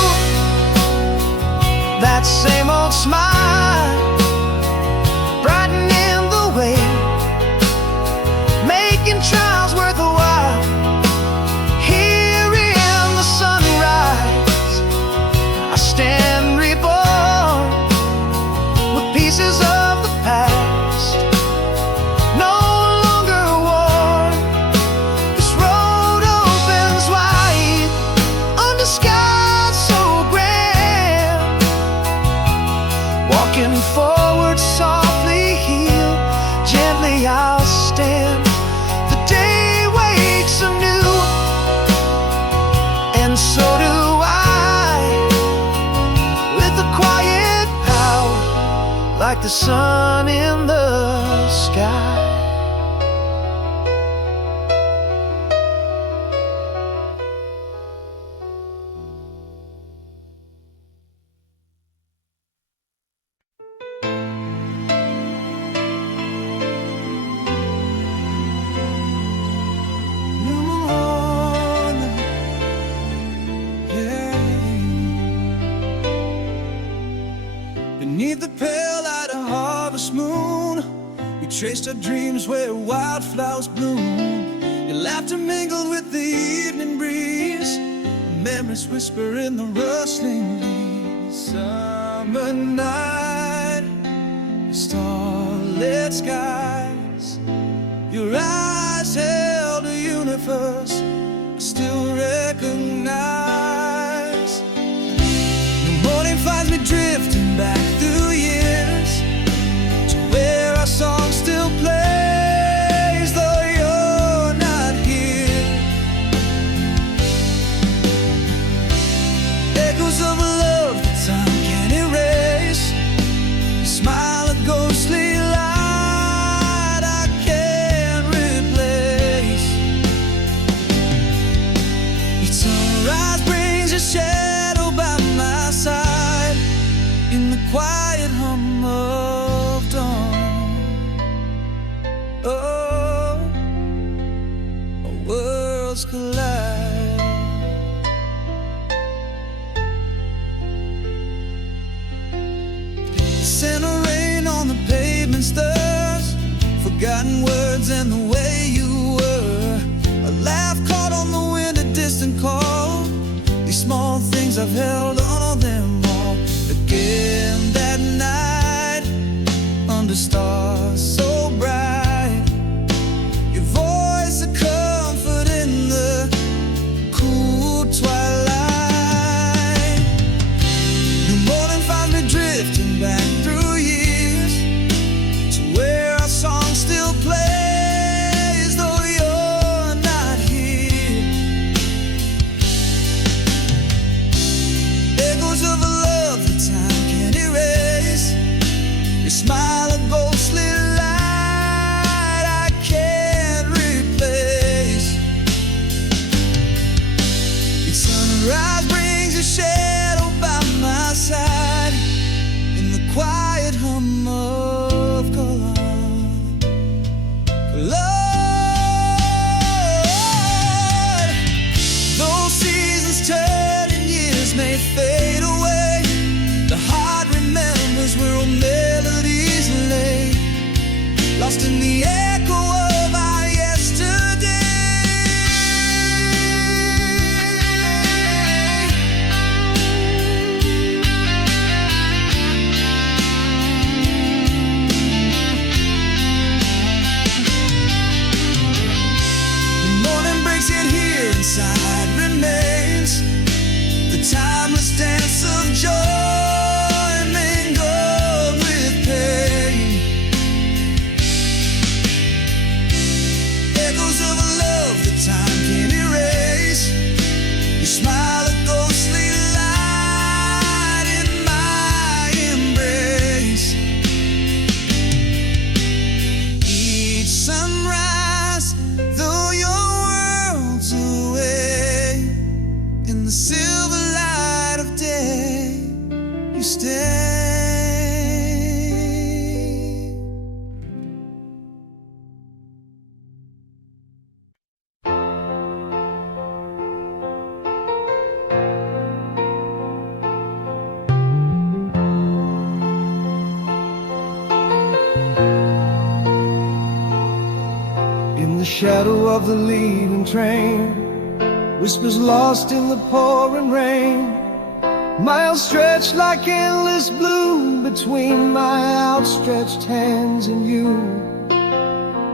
that same old smile, brightening the way, making trials worth a while. Here in the sunrise, I stand reborn with pieces of the past no longer worn. This road opens wide under skies so grand. Walking forward softly, heel gently I'll stand. The day wakes anew, and so do I, with a quiet power like the sun in the sky. Beneath the pale light of harvest moon, we traced our dreams where wildflowers bloom. Your laughter mingled with the evening breeze, memories whisper in the rustling leaves. Summer night, the starlit skies, your eyes held a universe I still recognize. The morning finds me drifting back through years to where our song still plays, though you're not here. Echoes of a love that time can't erase. You smile a ghostly light I can't replace. Each sunrise brings a shadow by my side in the quiet hum of dawn. Oh, our worlds collide. The scent of rain on the pavement stirs forgotten words and the way you were. A laugh caught on the wind, a distant call. These small things I've held on them all. Again that night, under stars so bright, your voice a comfort in the cool twilight. The morning finds me drifting back through years to where our song still plays, though you're not here. Echoes of a love that time can't erase. Your smile a ghostly light I can't replace. Each sunrise brings a shadow by my side in the quiet hum of color. Lord, those seasons turn and years may fade away. The heart remembers where old melodies lay, lost in the echo of our yesterday. The morning breaks yet here inside remains the timeless dance of joy mingled with pain. Echoes of a love that time shadow of the leaving train, whispers lost in the pouring rain. Miles stretched like endless blue between my outstretched hands and you.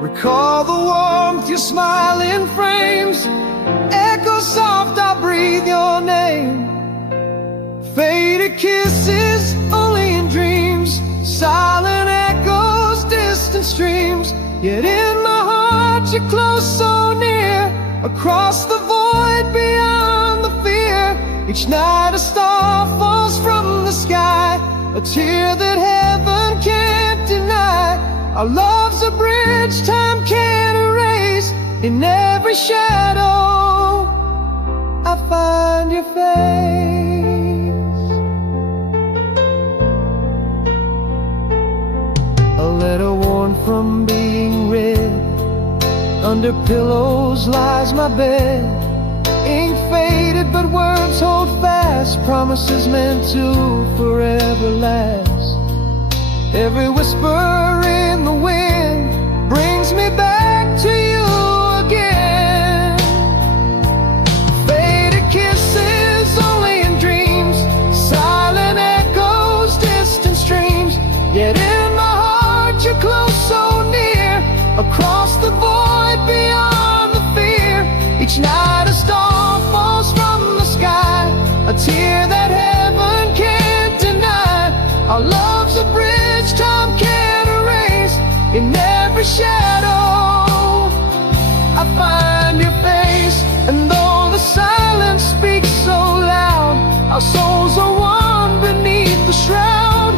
Recall the warmth your smiling frames, echo soft I'll breathe your name. Faded kisses only in dreams, silent echoes, distant streams. Yet in my heart you're close, so near, across the void beyond the fear. Each night a star falls from the sky, a tear that heaven can't deny. Our love's a bridge time can't erase. In every shadow I find your face. A letter worn from being read, under pillows lies my bed. Ink faded but words hold fast, promises meant to forever last. Every whisper in the wind brings me back to you again. Faded kisses only in dreams, silent echoes, distant streams. Yet in my heart you're close, so near, across the void beyond the fear. Each night a star falls from the sky, a tear that heaven can't deny. Our love's a bridge time can't erase. In every shadow I find your face. And though the silence speaks so loud, our souls are one beneath the shroud.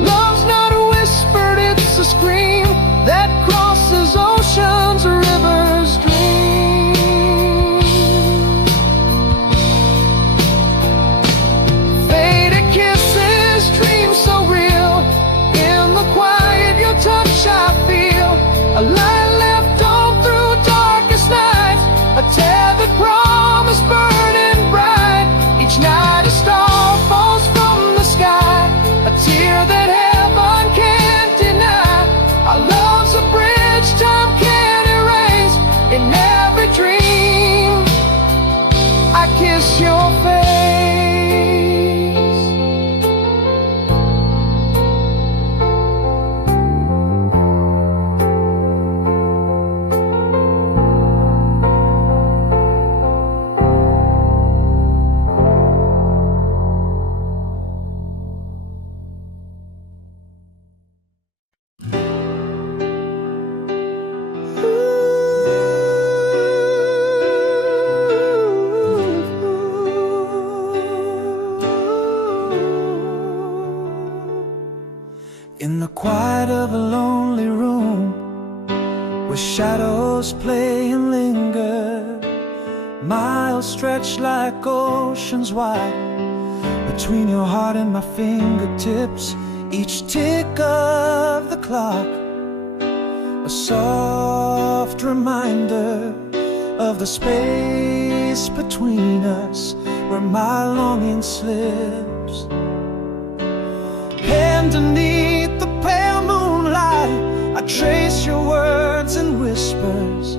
Love's not whispered, it's a scream that crosses oceans, rivers, dreams. Faded kisses, dreams so real. In the quiet, your touch I feel. A light left on through darkest nights, a tethered promise burning bright. Each night a star falls from the sky, a tear that heaven can't deny. Our love's a bridge time can't erase. In every dream I kiss your face. In the quiet of a lonely room, where shadows play and linger, miles stretch like oceans wide, between your heart and my fingertips. Each tick of the clock, a soft reminder of the space between us, where my longing slips. Underneath the pale moonlight, I trace your words and whispers,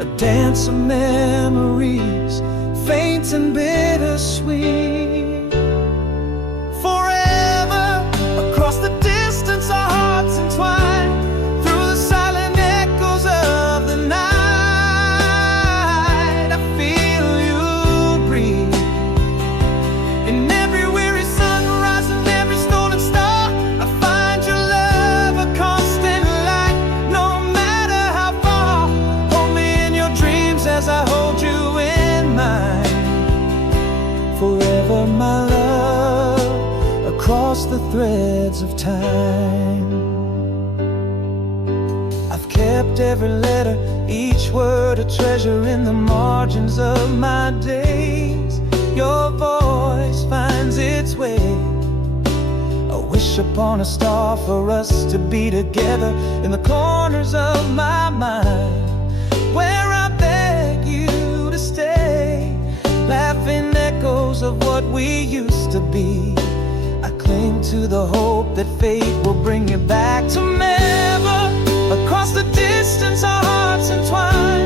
a dance of memories, faint and bittersweet. Forever, across the distance our hearts entwine, through the silent echoes of the night. I feel you breathe in every weary sunrise and every stolen star. I find your love a constant light, no matter how far. Hold me in your dreams as I hold you in mine. Forever, my love, across the threads of time. I've kept every letter, each word a treasure in the margins of my days. Your voice finds its way, a wish upon a star for us to be together in the corners of my mind, where I beg you to stay, laughing echoes of what we used to be. I cling to the hope that fate will bring you back to never. Across the distance our hearts entwine,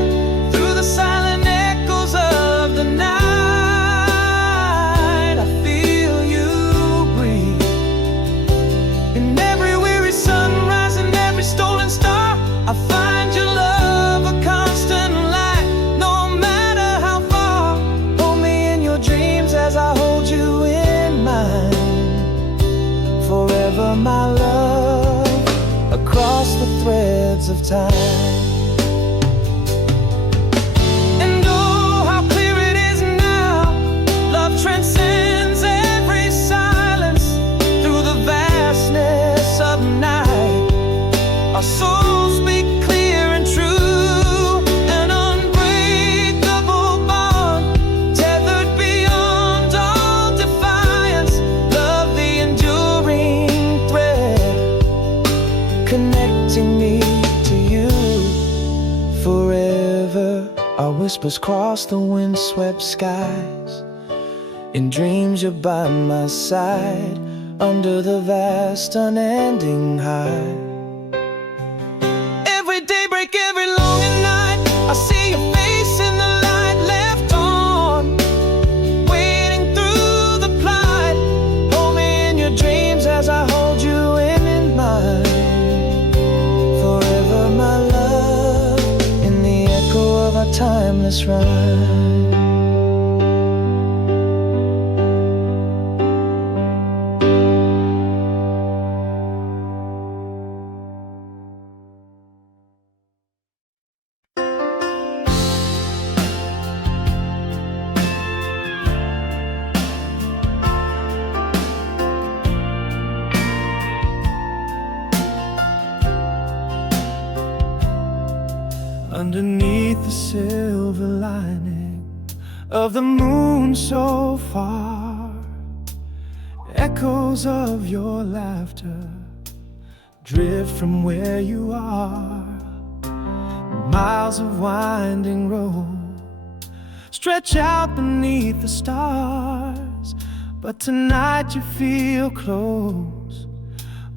threads of time. And oh, how clear it is now, love transcends every silence. Through the vastness of night, our souls speak clear and true, an unbreakable bond, tethered beyond all defiance. Love, the enduring thread, connecting me to you forever. Our whispers cross the windswept skies. In dreams you're by my side, under the vast unending high. Every daybreak, every long night, I see your face in the light left on, waiting through the plight. Hold me in your dreams as I hold you in mine. Forever, my love, in the echo of our timeless rhyme. Underneath the silver lining of the moon so far, echoes of your laughter drift from where you are. Miles of winding road stretch out beneath the stars, but tonight you feel close,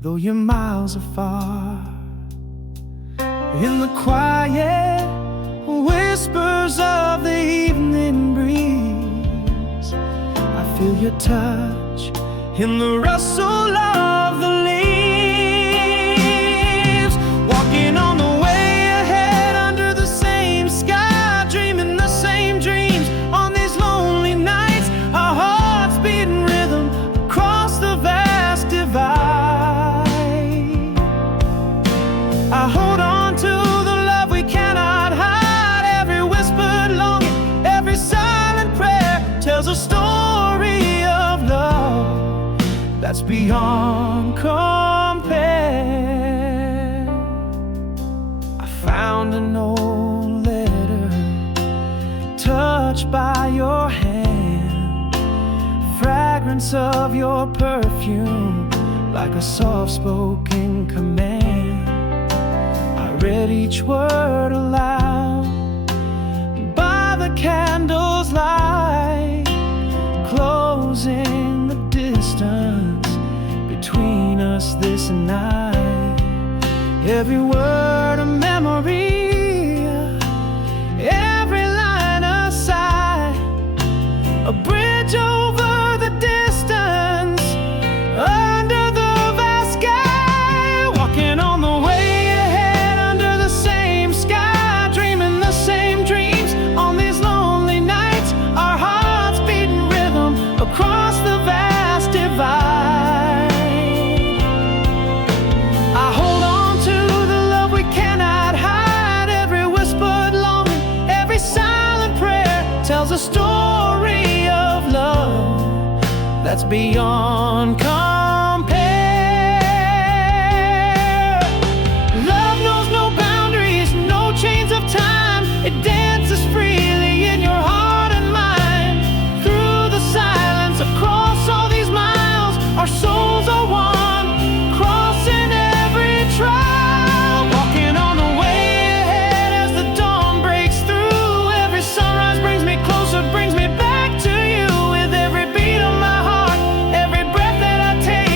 though you're miles afar. In the quiet whispers of the evening breeze, I feel your touch in the rustle of the leaves. Walking on the way ahead under the same sky, dreaming the same dreams on these lonely nights. Our hearts beating rhythm across the vast divide. I hold on to the love we cannot hide. Every whispered longing, every silent prayer tells a story of love that's beyond compare. I found an old letter touched by your hand, fragrance of your perfume like a soft-spoken command. Read each word aloud by the candle's light, closing the distance between us this night. Every word a memory, every line a sigh, a bridge over the distance under the vast sky. Walking on the way across the vast divide. I hold on to the love we cannot hide. Every whispered longing, every silent prayer tells a story of love that's beyond compare. Love knows no boundaries, no chains of time. It dances freely in your heart and mind. Through the silence, across all these miles, our souls are one, crossing every trial. Walking on the way ahead as the dawn breaks through. Every sunrise brings me closer, brings me back to you. With every beat of my heart, every breath that I take,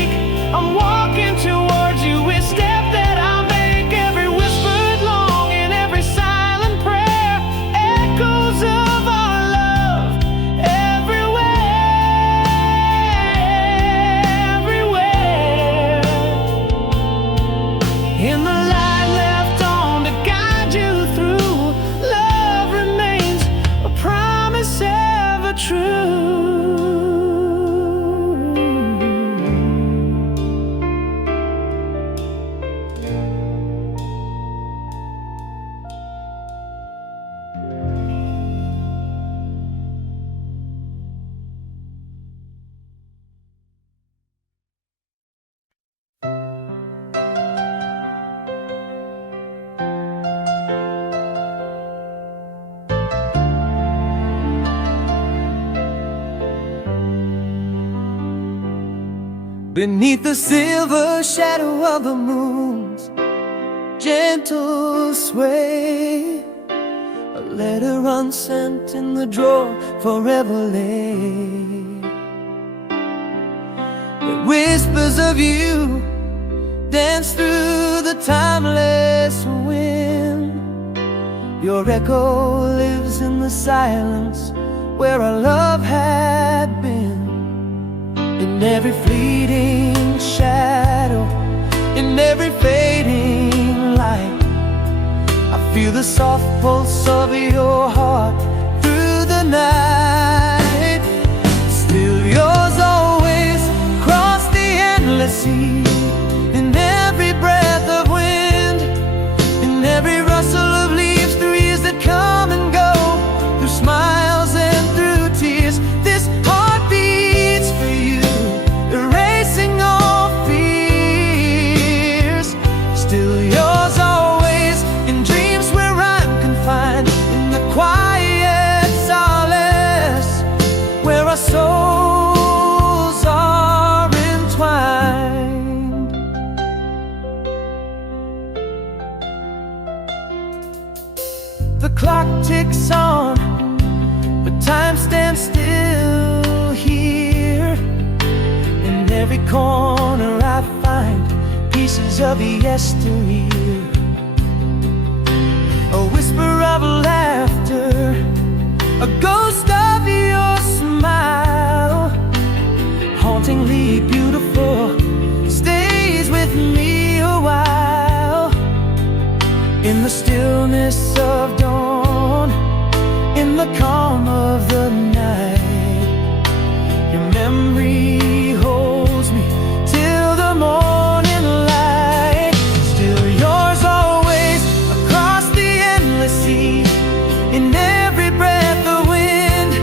Beneath the silver shadow of the moon's gentle sway, a letter unsent in the drawer forever lay. The whispers of you dance through the timeless wind. Your echo lives in the silence where our love had been. In every fleeting shadow, in every fading light, I feel the soft pulse of your heart through the night. Still yours always, across the endless sea. In every breath of wind, in every rustle of leaves, through years that come and go, through smiles and through tears, this heart beats for you, erasing all fears. Still yours always, in dreams where I'm confined, in the quiet solace where our souls are entwined. The clock ticks on, but time stands still here. In every corner I find pieces of yesteryear. A whisper of laughter, a ghost of your smile, hauntingly beautiful, stays with me a while. In the stillness of dawn, in the calm of the night, your memory holds me till the morning light. Still yours always, across the endless sea. In every breath of wind,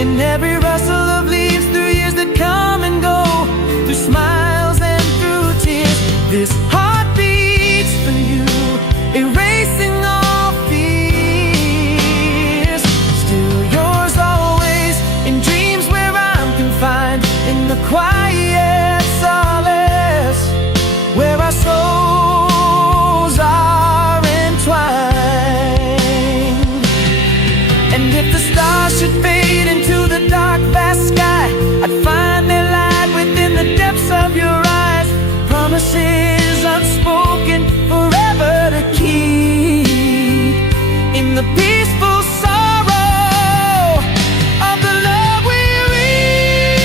in every rustle of leaves, through years that come and go, through smiles and through tears, this heart beats for you, erasing all fears. Still yours always, in dreams where I'm confined, in the quiet solace where our souls are entwined. And if the stars should fade into the dark vast sky, I'd find their light within the depths of your eyes. Promises unspoken, forever to keep. In the peaceful sorrow of the love we read.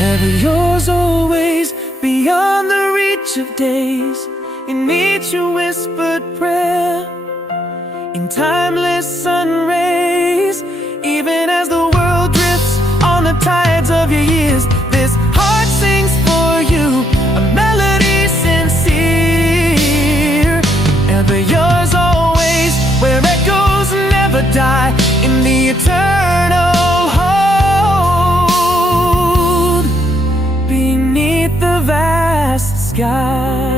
Ever yours always, beyond the reach of days, in each whispered prayer, in timeless sun rays. Even as the world drifts on the tides of your years, this heart sings for you, a melody sincere. Ever yours always, where echoes never die, in the eternal hold, beneath the vast sky.